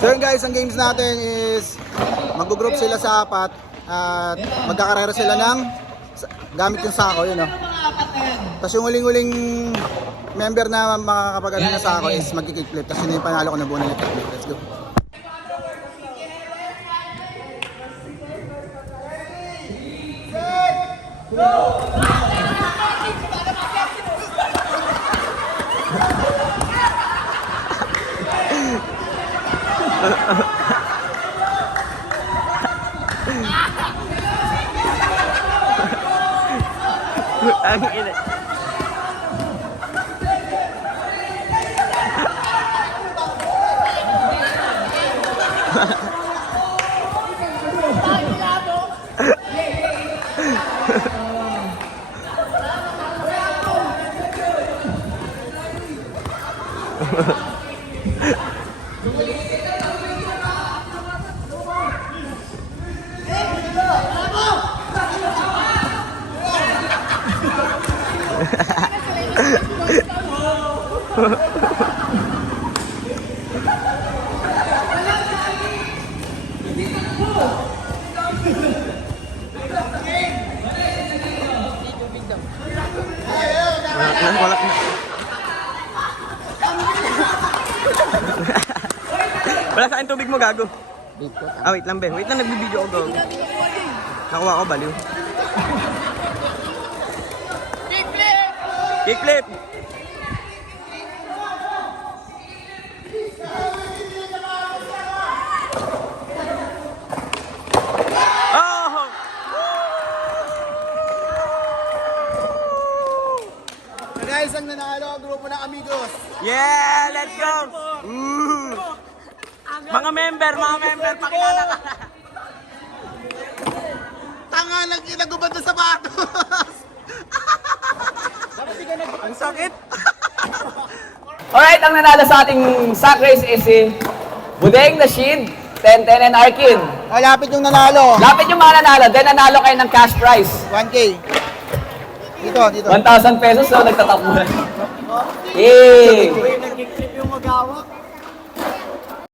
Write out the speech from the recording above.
So yun guys, ang games natin is mag-group sila sa apat at magkakarera sila ng gamit yung sako, yun oh. Tapos yung uling-uling member na makakapag-ano na sako is magki-kickflip. Tapos yun yung panalo ko na buo na kickflip. Let's go. Ang ina. Wala na. Wala sa akin tubig mo, gago. Ah, wait lang, Ben. Wait lang, nagbibideo ako, gago. Nakuha ko, baliw. Kickflip! Kickflip! Guys, ang nanalo ang grupo ng Amigos. Yeah! Let's go! Mga member, pakilala ka. Tanga lang kinagubad na sapatos. Ang sakit. Alright, ang nanalo sa ating sack race is si Budeng, Nashid, Tenten, and Arkin. Lapit yung nanalo. Lapit yung mga nanalo, then nanalo kayo ng cash prize. 1K. Dito. 1,000 pesos, so nagtatakbuhan. Yay! Nag-kickflip yung magawak.